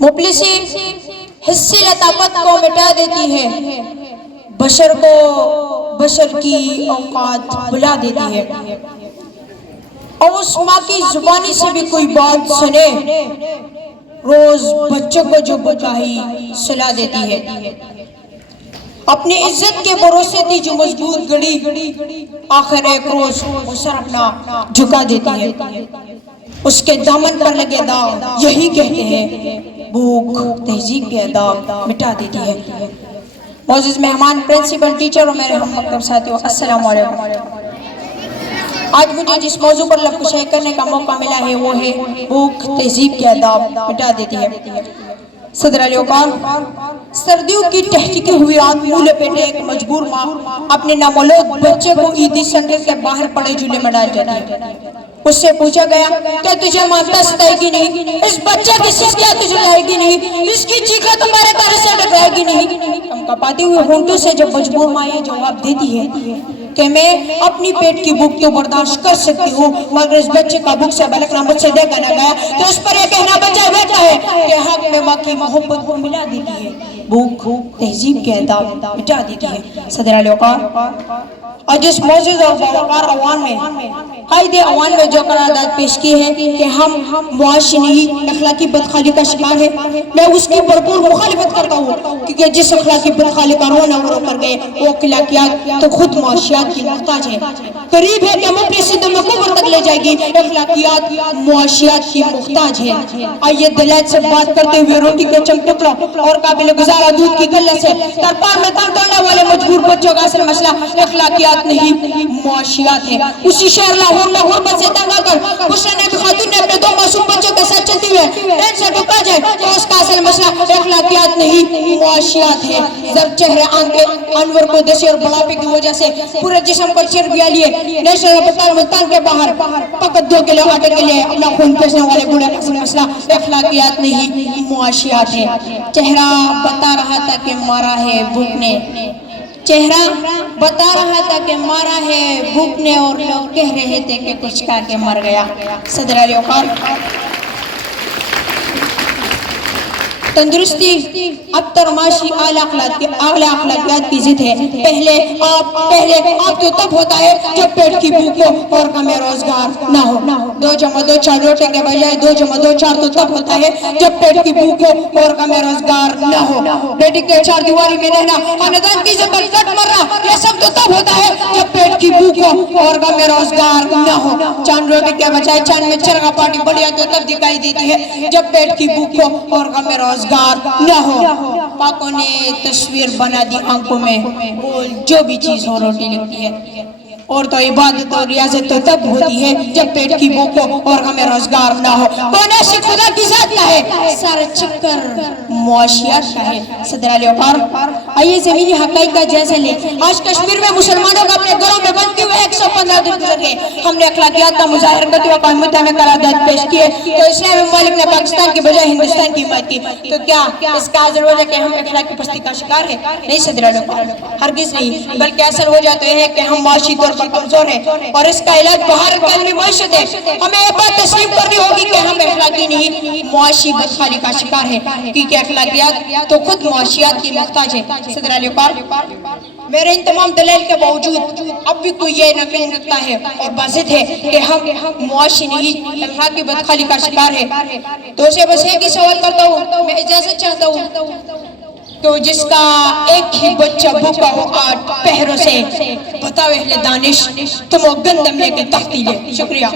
مفلسی حصی لطافت کو مٹا دیتی ہے، بشر کو بشر کی اوقات بلا دیتی ہے، اور اس ماں کی زبانی سے بھی کوئی بات سنے روز بچوں کو جو بکاہی سلا دیتی ہے۔ اپنی عزت کے بھروسے تھی جو مضبوط گڑی، آخر ایک روز وہ سر اپنا جھکا دیتی ہے۔ اس کے دامن پر لگے داغ یہی کہتے ہیں، بھوک تہذیب کے آداب مٹا دیتی ہے۔ معزز مہمان، پرنسپل، ٹیچر اور میرے ہم مکتب ساتھیوں، السلام علیکم۔ آج مجھے جس موضوع پر لب کشائی کرنے کا موقع ملا ہے وہ ہے بھوک تہذیب کے آداب مٹا دیتی ہے۔ صدر علی اوقار، سردیوں کی ٹہٹکی ہوئی رات منہ لپیٹے ایک مجبور ماں اپنے نامولود بچے کو عیدی سنڈے کے باہر پڑے جھولے میں ڈال جاتی ہے۔ اس سے پوچھا گیا کہ تجھے مانتا ستائے گی نہیں، اس بچے کی سسکیاں تجھے لائے گی نہیں، اس کی چیخیں تمہارے گھر سے ٹکرائے گی نہیں؟ کم کپاتی ہوئے ہونٹوں سے جب مجبور ماں یہ جواب دیتی ہے کہ میں اپنی پیٹ کی بھوک تو برداشت کر سکتی ہوں، مگر اس بچے کا بھوک سے بلکنا مجھ سے دیکھا نہ گیا، تو اس پر یہ کہنا بچہ بیٹا ہے کہ حق میں ماں کی محبت کو ملا دیتی ہے، بھوک تہذیب کے آداب مٹا دیتی ہے۔ صدر علی اوقار، آج اس معزز اور باوقار عوام میں قائد عوام میں جو قرارداد پیش کی ہے کہ ہم معاشی نہیں اخلاقی بدخالی کا شکار ہے، میں اس کی بھرپور مخالفت کرتا ہوں، کیونکہ جس اخلاقی بدخالی کا رونا ورو کر گئے وہ اخلاقیات تو خود معاشیات کی محتاج ہے۔ قریب ہے کہ ہم اپنی صدر میں قبر تک لے جائے گی، اخلاقیات معاشیات کی محتاج ہے۔ آئیے دلائل سے بات کرتے ہوئے روٹی کے چند ٹکڑوں اور قابل گزارا دودھ کی گلہ سے ترپار میں تن توڑنے والے مجبور بچوں کا اصل مسئلہ اخلاقیات نہیں معاشیات ہے۔ اسی شہر لاہور میں غربت سے تنگ آ کر حسین نبی خاتون نے اپنے 2 معصوم بچوں کے ساتھ چلتی ہوئے ٹرین سے ڈوبا جائے تو اس کا اصل مسئلہ اخلاقیات نہیں معاشیات ہے۔ زرد چہرے آنکھیں انور کو دسی اور بڑھاپے کی وجہ سے پورے جسم پر چربیاں لیے نیشنل ہسپتال ملتان کے باہر فقط 2 کلو آٹے کے لیے اپنا خون بیچنے والے بوڑھے کا اصل مسئلہ اخلاقیات نہیں معاشیات ہے۔ چہرہ بتا رہا تھا کہ مارا ہے بھوک نے، چہرہ بتا رہا تھا کہ مارا ہے بھوک نے، اور لوگ کہہ رہے تھے کہ کچھ کھا کے مر گیا۔ صدر علی اوقار، تندرستی ابتر معاشی اعلی اخلاقیات کی ضد ہے۔ پہلے آپ تو تب ہوتا ہے جب پیٹ کی بھوک ہو اور غم روزگار نہ ہو۔ 2 جمع 2 4 روٹے کے بجائے 2 جمع 2 4 تو تب ہوتا ہے جب پیٹ کی بھوک ہو اور غم روزگار نہ ہو۔ بیٹی کے 4 دیواری میں رہنا، خاندان کی عزت پر کٹ مرنا، یہ سب تو تب ہوتا ہے جب پیٹ کی بھوک ہو اور غم روزگار نہ ہو۔ چاند روٹی کے بجائے چاند میں چرگا پارٹی بڑھیا تو تب دکھائی دیتی ہے جب پیٹ کی بھوک ہو اور غم روزگار نہ ہو۔ پاکوں نے تصویر بنا دی آنکھوں میں، بول جو بھی چیز ہو روٹی لگتی ہے، اور تو عبادت اور ریاضت تو تب ہوتی ہے جب پیٹ کی بھوک ہو اور غم روزگار نہ ہو۔ کون ایسی خدا کی ذات کا ہے سر چکر معاشیات کا ہے۔ صدر علی اوقار، آئیے زمینی حقائق کا جائزہ لیں۔ آج کشمیر میں مسلمانوں کا اپنے گھروں میں بند کیے ہوئے 115 دن گزر گئے۔ ہم نے اخلاقیات کا مظاہرہ کرتے ہوئے قومی متحدہ میں قرارداد پیش کی ہے تو اسلامی ممالک نے پاکستان کی بجائے ہندوستان کی حمایت کی، تو کیا اس کا اثر ہو جائے کہ ہم اخلاقی پستی کا شکار ہیں؟ نہیں صدر علی اوقار، ہرگز نہیں، بلکہ اثر ہو جاتا ہے کہ ہم معاشی طور پر کمزور ہیں اور اس کا علاج بہار کا علمی معیشت ہے۔ ہمیں یہ بات تسلیم کرنی ہوگی کہ ہم اخلاقی نہیں معاشی بدخالی کا شکار ہیں، کیونکہ اخلاقیات تو خود معاشیات کی محتاج ہے۔ صدر علی اوقار، میرے ان تمام دلائل کے باوجود اب بھی کوئی یہ یقین رکھتا ہے اور بازد ہے کہ ہم معاشی نہیں اخلاقی بدخالی کا شکار ہے، تو اسے بس ایک ہی سوال کرتا ہوں، میں اجازت چاہتا ہوں، تو جس کا ایک ہی بچہ بھوکا ہو 8 پہروں سے، بتاؤ اہل دانش تم وہ گندم لے کے تختی لے۔ شکریہ۔